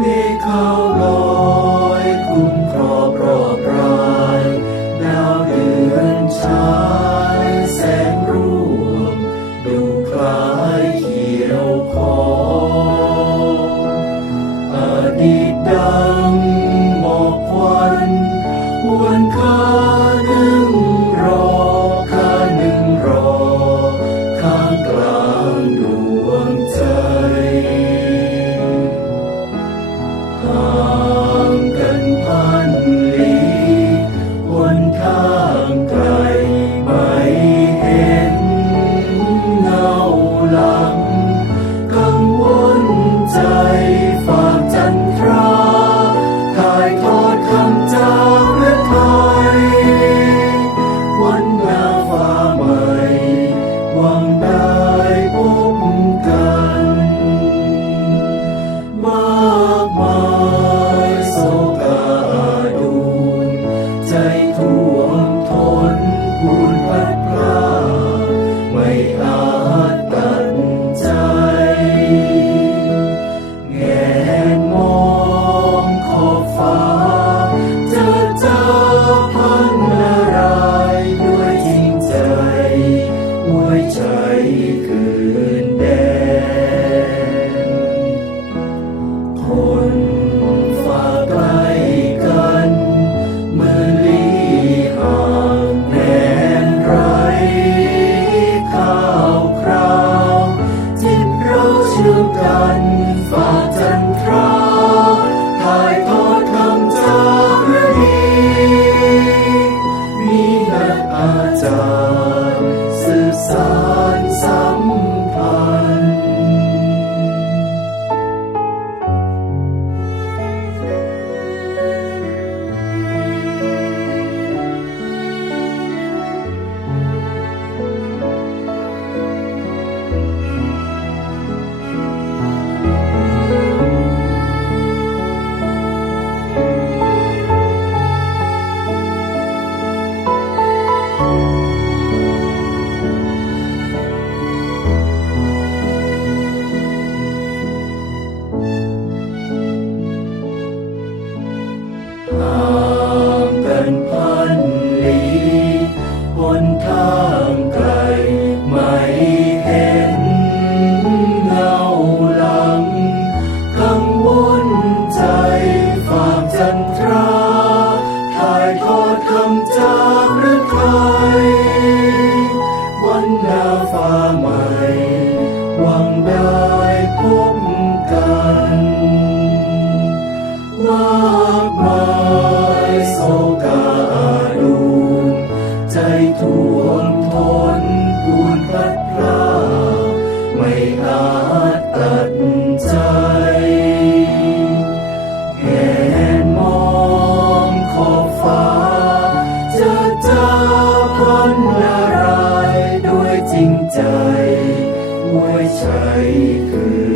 มีเขาลอยคุ้มครอบรอบรายดาวเดือนชายแสงร่วงดูคล้ายเขียวคออดีตดังหมอกควันวนคานึ่งรอคานึ่งรอข้างกลางดวงใจ ร่วมกันฝากจันทราถ่ายทอดคำจารีมีนักอาจาร ใจ ไว้ใช้คือ